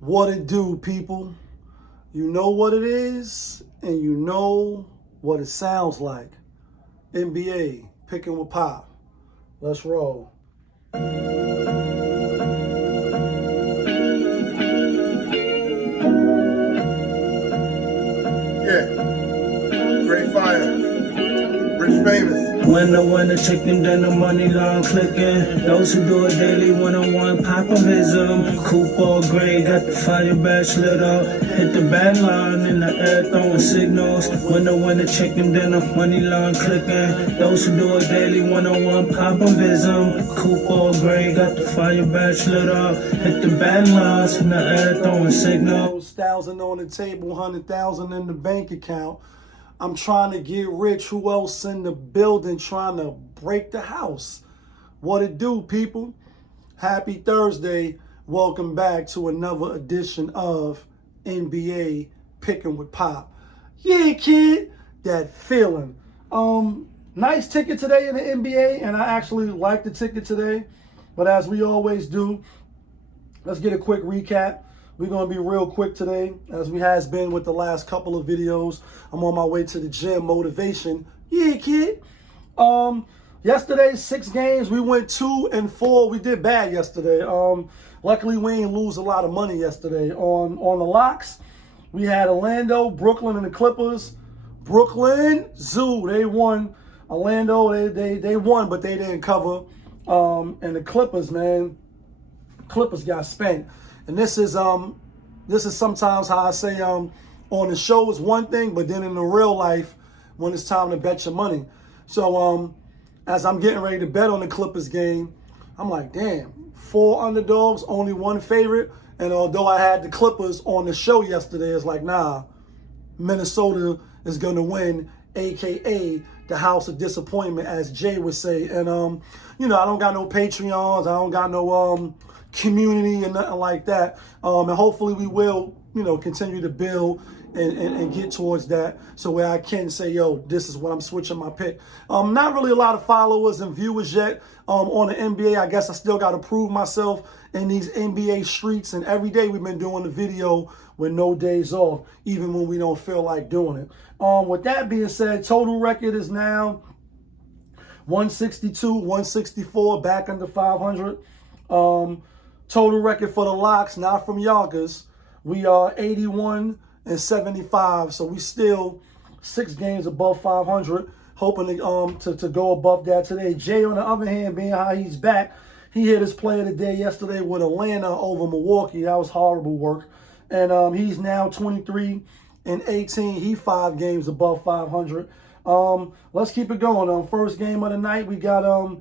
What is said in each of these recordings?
What it do, people? You know what it is, and you know what it sounds like. NBA, picking with Pop. Let's roll. Yeah, great fire, rich famous. When the winner chicken, then the money line clicking. Those who do it daily, one-on-one popovism. Coupe all gray, got the fire badge lit up. Hit the band line in the air, throwing signals. When the winner chicken, then the money line clicking. Those who do it daily, one-on-one popovism. Coupe all gray, got the fire badge lit up. Hit the band lines in the air, throwing signals. 1,000 on the table, 100,000 in the bank account. I'm trying to get rich. Who else in the building trying to break the house? What it do, people? Happy Thursday. Welcome back to another edition of NBA Picking with Pop. Yeah, kid, that feeling. Nice ticket today in the NBA, and I actually like the ticket today. But as we always do, let's get a quick recap. We're going to be real quick today, as we has been with the last couple of videos. I'm on my way to the gym, motivation. Yeah, kid. Yesterday, 6 games. We went 2-4. We did bad yesterday. Luckily, we didn't lose a lot of money yesterday. On the locks, we had Orlando, Brooklyn, and the Clippers. Brooklyn, Zoo, they won. Orlando, they won, but they didn't cover. And the Clippers, man, Clippers got spanked. And this is sometimes how I say on the show is one thing, but then in the real life, when it's time to bet your money. So as I'm getting ready to bet on the Clippers game, I'm like, damn, 4 underdogs, only 1 favorite. And although I had the Clippers on the show yesterday, it's like, nah, Minnesota is gonna win, aka the house of disappointment, as JaY would say. And I don't got no Patreons, I don't got no community and nothing like that, and hopefully we will continue to build and get towards that, so where I can say, yo, this is what I'm switching my pick. Not really a lot of followers and viewers yet on the NBA. I guess I still got to prove myself in these NBA streets, and every day we've been doing the video with no days off, even when we don't feel like doing it. With that being said, total record is now 162, 164, back under 500. Total record for the locks, not from Yonkers, we are 81-75. So we still 6 games above 500. Hoping to go above that today. JaY, on the other hand, being how he's back, he hit his play of the day yesterday with Atlanta over Milwaukee. That was horrible work. And he's now 23-18. He 5 games above 500. Let's keep it going. First game of the night, we got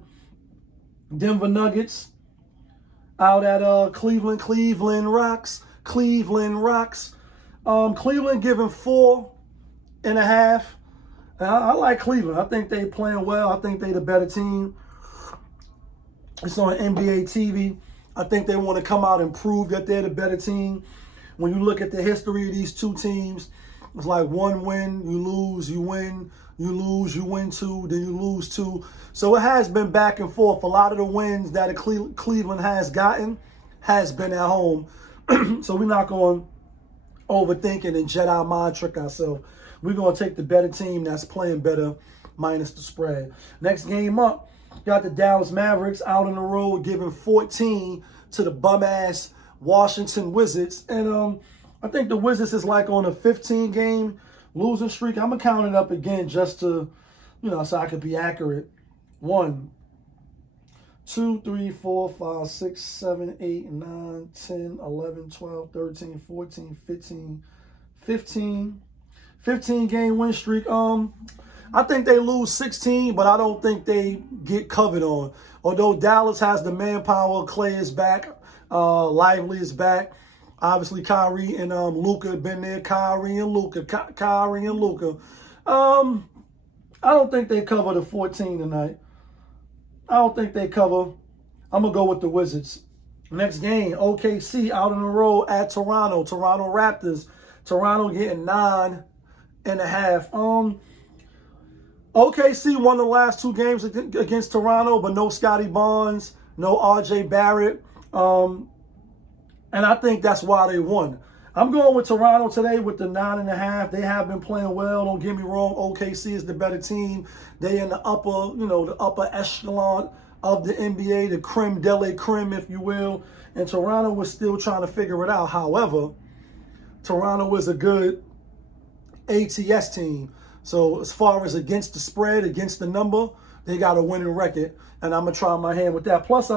Denver Nuggets out at Cleveland Rocks. Cleveland giving 4.5. I like Cleveland. I think they playing well. I think they the better team. It's on NBA TV. I think they want to come out and prove that they're the better team. When you look at the history of these two teams, it's like 1 win, you lose, you win, you lose, you win 2, then you lose 2. So it has been back and forth. A lot of the wins that Cleveland has gotten has been at home. So we're not going to overthink it and Jedi mind trick ourselves. We're going to take the better team that's playing better minus the spread. Next game up, got the Dallas Mavericks out on the road giving 14 to the bum-ass Washington Wizards. And I think the Wizards is like on a 15-game losing streak. I'm going to count it up again just to, so I could be accurate. 1, 2, 3, 4, 5, 6, 7, 8, 9, 10, 11, 12, 13, 14, 15 game win streak. I think they lose 16, but I don't think they get covered on. Although Dallas has the manpower, Clay is back, Lively is back. Obviously, Kyrie and Luka have been there. Kyrie and Luka. I don't think they cover the 14 tonight. I don't think they cover. I'm going to go with the Wizards. Next game, OKC out on the road at Toronto. Toronto Raptors. Toronto getting 9.5. OKC won the last 2 games against Toronto, but no Scotty Barnes, no RJ Barrett. And I think that's why they won. I'm going with Toronto today with the 9.5. They have been playing well. Don't get me wrong. OKC is the better team. They in the upper, the upper echelon of the NBA, the creme de la creme, if you will. And Toronto was still trying to figure it out. However, Toronto is a good ATS team. So as far as against the spread, against the number, they got a winning record. And I'm going to try my hand with that. Plus,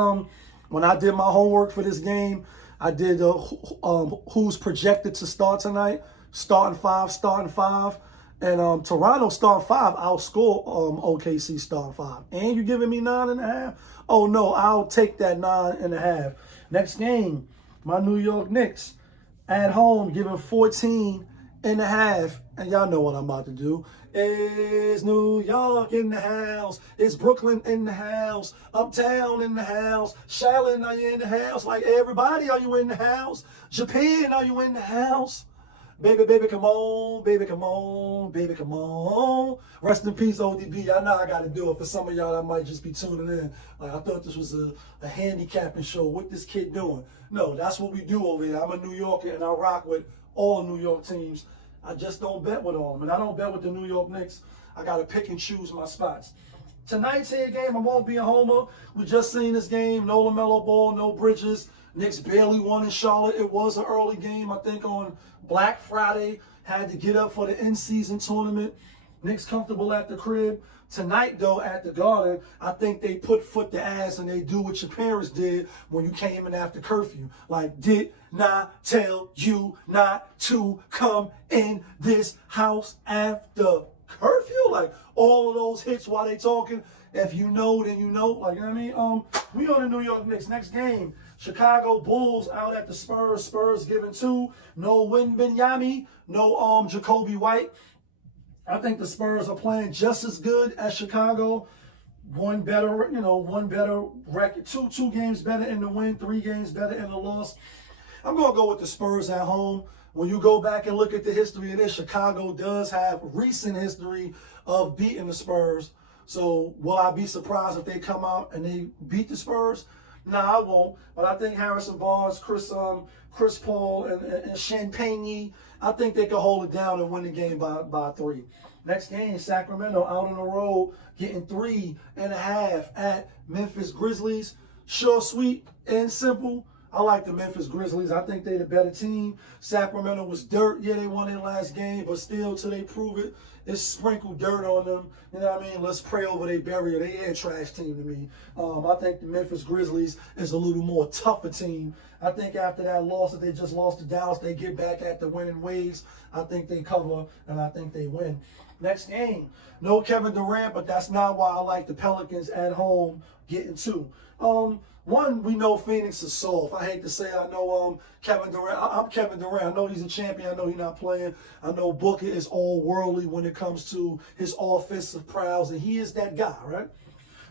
when I did my homework for this game, I did who's projected to start tonight. Starting five. And Toronto starting 5 outscore OKC starting 5. And you giving me 9.5? Oh, no, I'll take that 9.5. Next game, my New York Knicks at home giving 14.5. And y'all know what I'm about to do. It's New York in the house. It's Brooklyn in the house. Uptown in the house. Charlotte, are you in the house? Like everybody, are you in the house? Japan, are you in the house? Baby, baby, come on. Baby, come on. Baby, come on. Rest in peace, ODB. I know I got to do it for some of y'all that might just be tuning in. Like, I thought this was a handicapping show. What this kid doing? No, that's what we do over here. I'm a New Yorker, and I rock with all New York teams. I just don't bet with all of them. And I don't bet with the New York Knicks. I got to pick and choose my spots. Tonight's here game, I won't be a homer. We just seen this game. No LaMelo Ball, no Bridges. Knicks barely won in Charlotte. It was an early game, I think, on Black Friday. Had to get up for the in-season tournament. Knicks comfortable at the crib. Tonight, though, at the Garden, I think they put foot to ass and they do what your parents did when you came in after curfew. Like, did not tell you not to come in this house after curfew? Like, all of those hits while they talking. If you know, then you know. Like, you know what I mean? We on the New York Knicks. Next game, Chicago Bulls out at the Spurs. Spurs giving 2. No Wembanyama, no Jacoby White. I think the Spurs are playing just as good as Chicago. One better record. Two games better in the win, 3 games better in the loss. I'm going to go with the Spurs at home. When you go back and look at the history of this, Chicago does have recent history of beating the Spurs. So will I be surprised if they come out and they beat the Spurs? Nah, I won't. But I think Harrison Barnes, Chris Paul, and Champagne, I think they can hold it down and win the game by 3. Next game, Sacramento out on the road, getting 3.5 at Memphis Grizzlies. Short, sweet, and simple. I like the Memphis Grizzlies. I think they're the better team. Sacramento was dirt. Yeah, they won their last game, but still, till they prove it, it's sprinkled dirt on them. You know what I mean? Let's pray over their burial. They ain't a trash team to me. I think the Memphis Grizzlies is a little more tougher team. I think after that loss that they just lost to Dallas, they get back at the winning ways. I think they cover, and I think they win. Next game, no Kevin Durant, but that's not why I like the Pelicans at home getting 2. One, we know Phoenix is soft. I hate to say I know Kevin Durant. I'm Kevin Durant. I know he's a champion. I know he's not playing. I know Booker is all worldly when it comes to his offensive prowess, and he is that guy, right?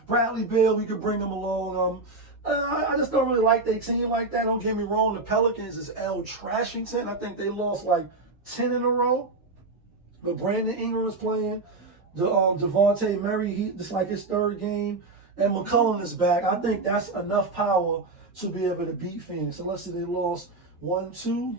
Bradley Beal, we could bring him along. I just don't really like their team like that. Don't get me wrong. The Pelicans is L. Trashington. I think they lost like 10 in a row. But Brandon Ingram is playing. Devontae Murray, it's like his 3rd game. And McCollum is back. I think that's enough power to be able to beat Phoenix. And let's see, they lost 1, 2,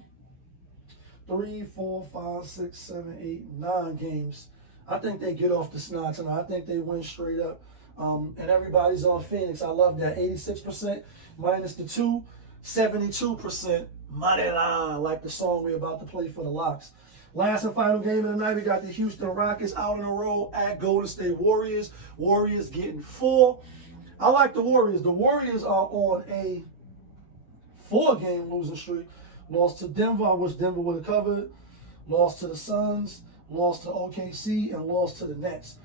3, 4, 5, 6, 7, 8, 9 games. I think they get off the snot tonight. I think they win straight up. And everybody's on Phoenix. I love that. 86% minus the 2, 72% money line, like the song we're about to play for the Locks. Last and final game of the night, we got the Houston Rockets out on the road at Golden State Warriors. Warriors getting 4. I like the Warriors. The Warriors are on a 4-game losing streak. Lost to Denver. I wish Denver would have covered. Lost to the Suns. Lost to OKC. And lost to the Nets.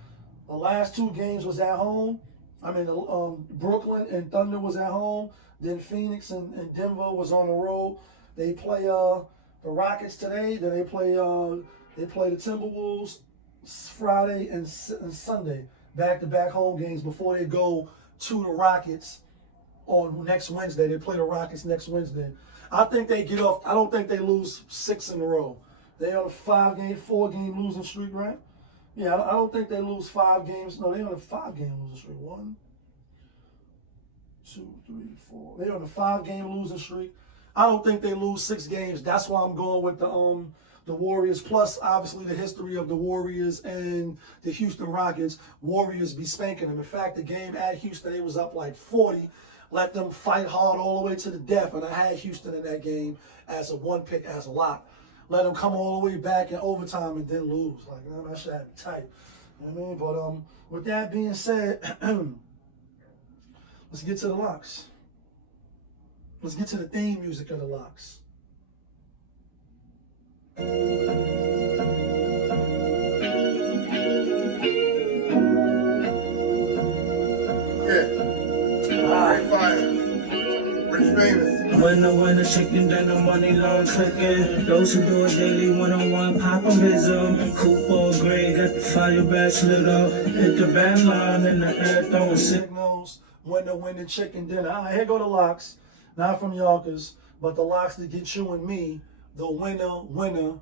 The last 2 games was at home. Brooklyn and Thunder was at home. Then Phoenix and Denver was on the road. They play the Rockets today. Then they play the Timberwolves Friday and Sunday. Back-to-back home games before they go to the Rockets on next Wednesday. They play the Rockets next Wednesday. I think they get off. I don't think they lose 6 in a row. They on a 4-game losing streak, right? Yeah, I don't think they lose 5 games. No, they on a 5-game losing streak. 1, 2, 3, 4. They on a 5-game losing streak. I don't think they lose 6 games. That's why I'm going with the Warriors. Plus, obviously, the history of the Warriors and the Houston Rockets. Warriors be spanking them. In fact, the game at Houston, they was up like 40. Let them fight hard all the way to the death. And I had Houston in that game as a 1 pick, as a lock. Let them come all the way back in overtime and then lose. Like, man, that shit had me tight. You know what I mean? But with that being said, let's get to the locks. Let's get to the theme music of the locks. Great fire. Rich famous. Winner, chicken dinner, money long clicking. Those who do it daily, one-on-one popovism. Coupe gray, got the fire badge lit up. Hit the band line in the air, throwing signals. Winner, chicken dinner. All right, here go the locks. Not from Yonkers, but the locks that get you and me the winner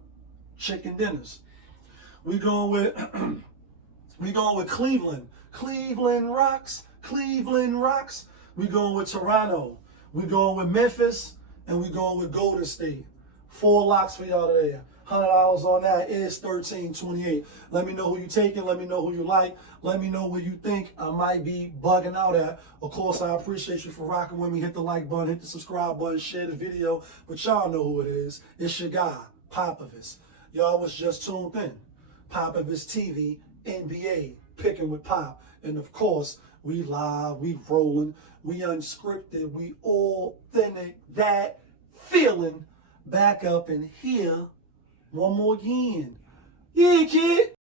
chicken dinners. We going with Cleveland. Cleveland rocks. Cleveland rocks. We going with Toronto. We going with Memphis, and we going with Golden State. 4 locks for y'all today. $100 on that is $13.28. Let me know who you taking. Let me know who you like. Let me know where you think I might be bugging out at. Of course, I appreciate you for rocking with me. Hit the like button, hit the subscribe button, share the video. But y'all know who it is. It's your guy, Popovich. Y'all was just tuned in. Popovich TV, NBA, picking with Pop. And of course, we live, we rolling, we unscripted, we authentic, that feeling back up in here. One more again. Yeah, kid.